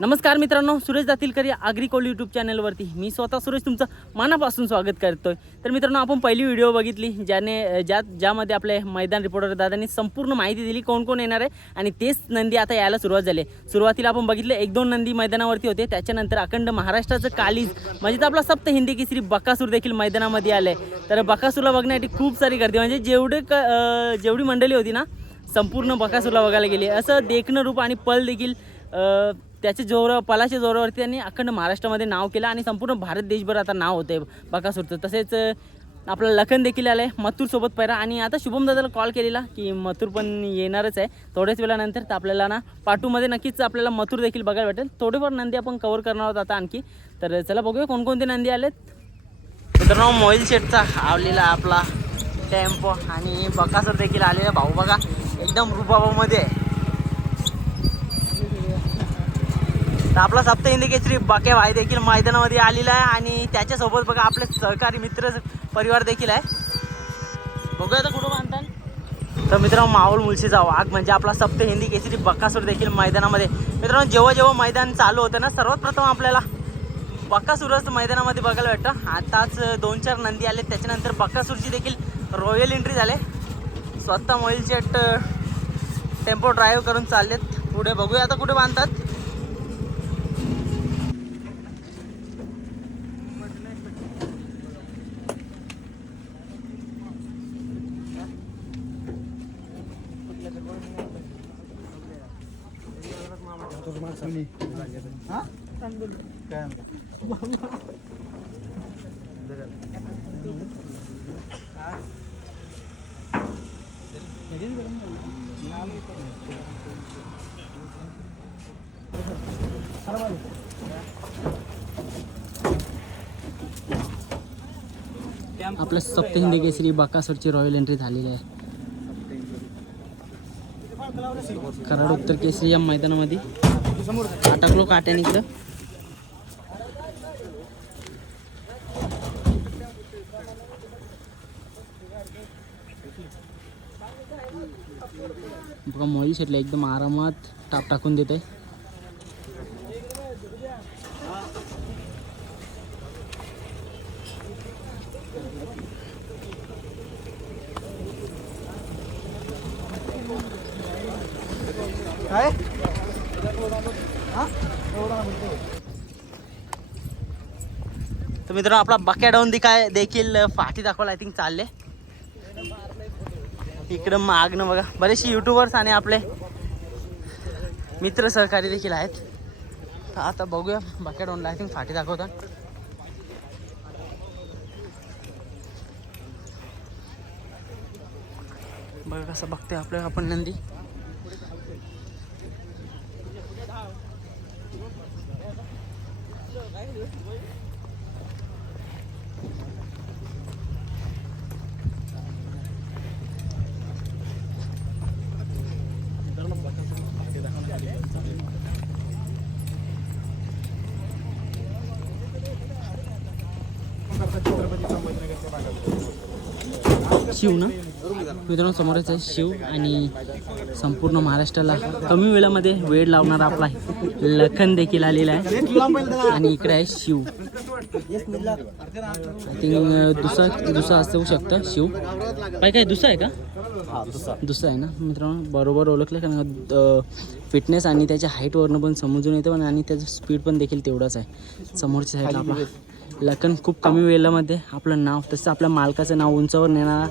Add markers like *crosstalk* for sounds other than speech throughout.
नमस्कार मित्रांनो सुरेश दातीलकर या आग्रिकोल यूट्यूब चॅनलवरती मी स्वतः सुरेश तुमचं मनापासून स्वागत करतोय. तर मित्रांनो आपण पहिली व्हिडिओ बघितली ज्याने ज्या ज्यामध्ये आपले मैदान रिपोर्टर दादांनी संपूर्ण माहिती दिली कोण कोण येणार आहे आणि तेच नंदी आता यायला सुरुवात झाली आहे. सुरुवातीला आपण बघितलं एक दोन नंदी मैदानावरती होते त्याच्यानंतर अखंड महाराष्ट्राचं कालीज म्हणजे तर आपला सप्त हिंदी की श्री बकासूर देखील मैदानामध्ये आलं आहे तर बकासूरला बघण्यासाठी खूप सारी गर्दी म्हणजे जेवढे क जेवढी मंडळी होती ना संपूर्ण बकासूरला बघायला गेली. असं देखणं रूप आणि पल देखील त्याच्या जोर पलाच्या जोरावरती त्यांनी अखंड महाराष्ट्रामध्ये नाव केलं आणि संपूर्ण भारत देशभर आता नाव होते बकासूरचं. तसेच आपलं आपला लखन देखील आलं आहे मथुरसोबत पैरा आणि आता शुभम दादाला कॉल केलेला की मथुर पण येणारच आहे. थोड्याच वेळानंतर तर आपल्याला ना पाटूमध्ये नक्कीच आपल्याला मथुर देखील बघायला भेटेल. थोडेफार नंदी आपण कवर करणार आहोत आता आणखी. तर चला बघूया कोणकोणते नंदी आलेत. मित्रांनो मोबाईल शेटचा आवलेला आपला टेम्पो आणि बकासूर देखील आलेला भाऊ बघा एकदम रुबाबामध्ये. आहे तर आपला सप्त हिंदी केसरी बाके भाई देखील मैदानामध्ये आलेला आहे आणि त्याच्यासोबत बघा आपले सहकारी मित्र परिवार देखील आहे. बघूया आता कुठं बांधतात. तर मित्रांनो माहोल मुलशीचा वाघ म्हणजे आपला सप्त हिंदी केसरी बकासूर देखील मैदानामध्ये. मित्रांनो जेव्हा जेव्हा मैदान चालू होतं ना सर्वात प्रथम आपल्याला बकासूरच मैदानामध्ये बघायला भेटतं. आताच दोन चार नंदी आले त्याच्यानंतर बकासूरची देखील रॉयल एंट्री झाले. स्वतः मोईल टेम्पो ड्राईव्ह करून चाललेत. पुढे बघूया आता कुठे बांधतात. आपल्या सप्त केसरी बाकासरची रॉयल एंट्री झालेली आहे. कराड उत्तर केसरी या मैदानामध्ये. अटकलो काट्याने इकडं बघा मोळी शेटला एकदम आरामात टाप टाकून देत आहे तर मित्रांनो आपला बक्या डाऊन काय देखील फाटी दाखवायला आय थिंक चालले. इकडं मागणं बघा. बरेचसे युट्यूबर्स आणि आपले मित्र सहकारी देखील आहेत. आता बघूया बक्या डाऊनला आय थिंक फाटी दाखवतात. बघा कसं बघतोय आपल्या आपण नंदी. शिव ना मित्रांनो समोरच आहे शिव आणि संपूर्ण महाराष्ट्राला. कमी वेळामध्ये वेळ लावणारा आपला लखन देखील आलेला आहे. आणि इकडे आहे शिव. आय थिंक दुसरा दुसरा असू शकतं शिव. काय काय दुसरा आहे का? दुसरा आहे ना? मित्रांनो बरोबर ओळखलं कारण फिटनेस आणि त्याच्या हाईटवरनं पण समजून येतं पण आणि त्याचं स्पीड पण देखील तेवढाच आहे. समोरच्या साईडला आपला लखन खूप कमी वेळामध्ये आपलं नाव तसं आपल्या मालकाचं नाव उंचावर नेणारा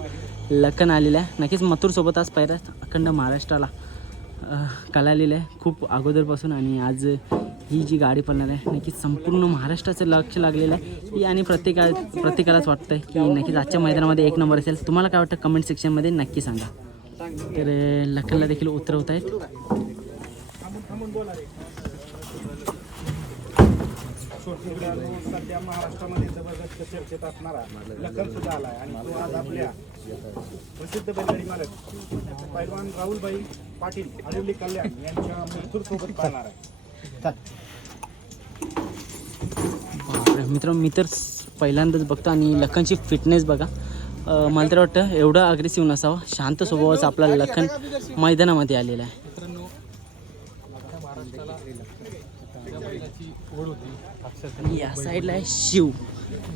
लखन आलेलं आहे. नक्कीच मथुरसोबत आज पाहिजे अखंड महाराष्ट्राला कला कळालेलं आहे. खूप अगोदरपासून आणि आज ही जी गाडी पडणार आहे नक्कीच संपूर्ण महाराष्ट्राचं लक्ष लागलेलं आहे. ही आणि प्रत्येका प्रत्येकालाच वाटतं आहे की नक्कीच आजच्या मैदानामध्ये एक नंबर असेल. तुम्हाला काय वाटतं? कमेंट सेक्शनमध्ये नक्की सांगा. तर लखनला देखील उतरवत आहेत सध्या महाराष्ट्रामध्ये जबरदस्त चर्चेत असणारा लखन सुद्धा आला आहे आणि तो आज आपल्या प्रसिद्ध बैलगाडी मालक पैलवान राहुलबाई पाटील हरिवली कल्याण यांच्या मथुर सोबत पाहणार आहे. मित्र मी तर पहिल्यांदाच बघतो आणि लखनची फिटनेस बघा. मला तर वाटतं एवढा अग्रेसिव्ह नसावा. शांत स्वभावाचा आपला लखन मैदानामध्ये आलेला आहे मैदानाची ओढ होती अक्षरशः आणि या साईडला आहे शिव.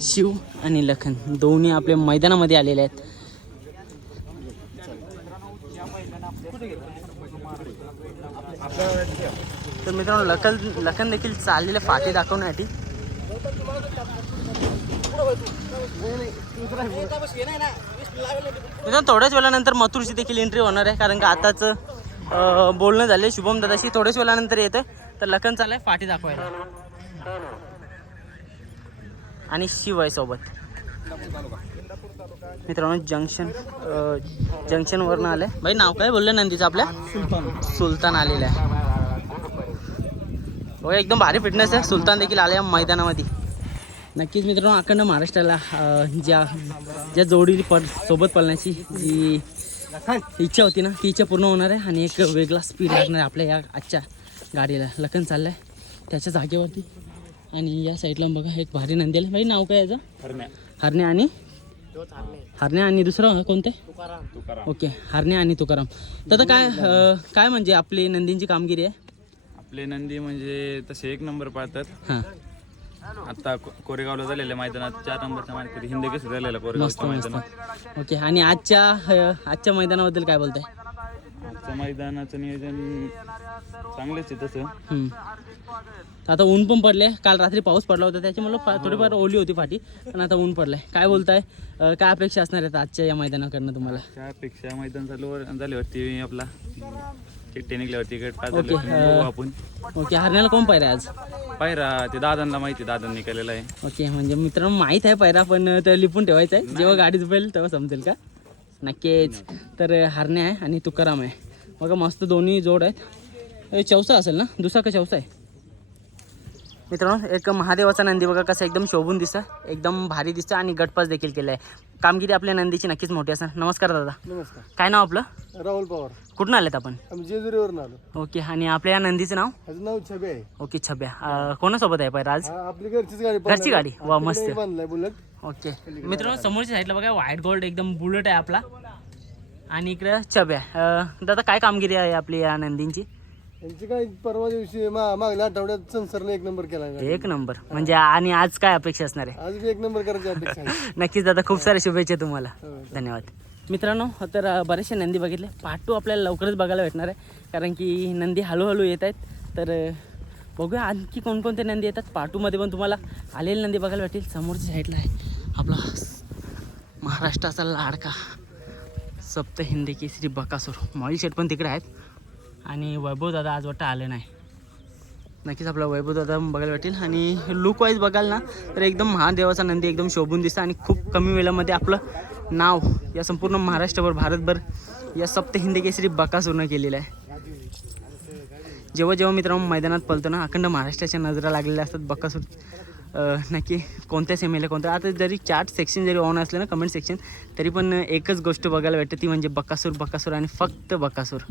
शिव आणि लखन. दोन्ही आपल्या मैदानामध्ये आलेले आहेत. तर मित्रांनो लखन लखन देखील चाललेले फाटे दाखवण्यासाठी. मित्रांनो थोड्याच वेळानंतर मथुरची देखील एंट्री होणार आहे कारण का आताच बोलणं झालं शुभम दादाशी. थोड्याच वेळानंतर येतं तर लखन चाललंय फाटी दाखवायला. आणि शिव आहे सोबत. मित्रांनो जंक्शन अं, जंक्शनवरनं आलंय. भाई नाव काय बोललं नंदीचं आपल्या? सुलतान. सुलतान आलेलं आहे. हो एकदम भारी फिटनेस आहे. सुलतान देखील आले मैदानामध्ये. नक्कीच मित्रांनो अखंड महाराष्ट्राला ज्या ज्या जोडी पड सोबत पळण्याची जी इच्छा होती ना ती इच्छा पूर्ण होणार आहे आणि एक वेगळा स्पीड लागणार आहे आपल्या या आजच्या गाडीला. लखन चाललं आहे त्याच्या जागेवरती आणि या साईडला बघा एक भारी नंदी आलं. भाई नाव काय याचं? हरणे आणि? हरणे आणि दुसरं कोणतं? ओके हरणे आणि तुकाराम. तर काय काय म्हणजे आपली नंदींची कामगिरी आहे? आपले नंदी म्हणजे तसे एक नंबर पाळतात. हां. आता को- कोरेगावला झालेल्या मैदानात चार नंबरच्या मार्केट हिंद कसं झालेला मस्त मैदानात. ओके आणि आजच्या आजच्या मैदानाबद्दल काय बोलताय? आजच्या मैदानाचं नियोजन चांगलेच आहे तसं. हम्म. आता ऊन पण पडले काल रात्री पाऊस पडला होता त्याच्यामुळे थोडीफार ओली होती फाटी पण आता ऊन पडलंय. काय बोलताय? काय अपेक्षा असणार आहेत आजच्या या मैदानाकडनं तुम्हाला? त्यापेक्षा मैदान चालू झाल्यावरती आपला चिठ्ठी निघल्यावरती गट पाच ओके, आपण. ओके हरण्याला कोण पायरा आज? पायरा ते दादांना माहिती दादांनी केलेला आहे. ओके म्हणजे मित्रांनो माहीत आहे पायरा पण ते लिपून ठेवायचं आहे. जेव्हा गाडी झुपेल तेव्हा समजेल का? नक्कीच. तर हरणे आहे आणि तुकाराम आहे. बघा मस्त दोन्ही जोड आहेत. चौसा असेल ना? दुसरा का चौसा आहे? मित्रांनो एक महादेवाचा नंदी बघा कसं एकदम शोभून दिसतं एकदम भारी दिसतं आणि गटपास देखील केलं आहे कामगिरी आपल्या नंदीची नक्कीच मोठी असणार. नमस्कार दादा. नमस्कार. काय नाव आपलं? राहुल पवार. कुठून आलेत आपण? आम्ही जेजुरीवरून आलो. ओके आणि आपल्या या नंदीचं नाव? नाव छबे आहे. ओके छब्या अं, कोणासोबत आहे पायरा आज हा आपली घरचीच गाडी घरची गाडी? वा मस्त. बांधलाय बुलेट. ओके. मित्रांनो समोरच्या साईडला बघा व्हाईट गोल्ड एकदम बुलेट आहे आपला. आणि इकडे छब्या अं, दादा काय कामगिरी आहे आपली या नंदींची? यांची काय परवा दिवशी मा- मागल्या आठवड्यात संसारने एक नंबर केला. एक नंबर. म्हणजे आणि आज काय अपेक्षा असणार आहे? आज बी एक नंबर करायची अपेक्षा आहे. *laughs* नक्कीच दादा खूप साऱ्या शुभेच्छा तुम्हाला. हो. धन्यवाद. मित्रांनो तर अं, बरेचसे नंदी बघितले. पाटू आपल्याला लवकरच बघायला भेटणार आहे. कारण की नंदी हळूहळू येत आहेत. तर अं, बघूया आणखी कोणकोणते नंदी येतात. पाटूमध्ये पण तुम्हाला आलेले नंदी बघायला भेटेल समोरच्या साईडला आहे आपला महाराष्ट्राचा लाडका सप्त हिंदी केसरी बकासूर. मॉईल शेट पण तिकडे आहेत. आणि वैभव दादा आज वाटतं आले नाही. नक्कीच आपला वैभव दादा बघायला भेटेल आणि लुक वाईज बघाल ना तर एकदम महादेवाचा नंदी एकदम शोभून दिसतं आणि खूप कमी वेळामध्ये आपलं नाव या संपूर्ण महाराष्ट्रभर भारतभर या सप्त हिंदी केसरी बकासूरनं केलेलं आहे. जेव्हा जेव्हा मित्रांनो मैदानात पळतो ना अखंड महाराष्ट्राच्या नजरा लागलेल्या असतात बकासूर. नक्की कोणत्या सेमीला कोणत्या? आता जरी चार्ट सेक्शन जरी ऑन असलं ना कमेंट सेक्शन तरी पण एकच गोष्ट बघायला भेटते ती म्हणजे बकासूर बकासूर आणि फक्त बकासूर.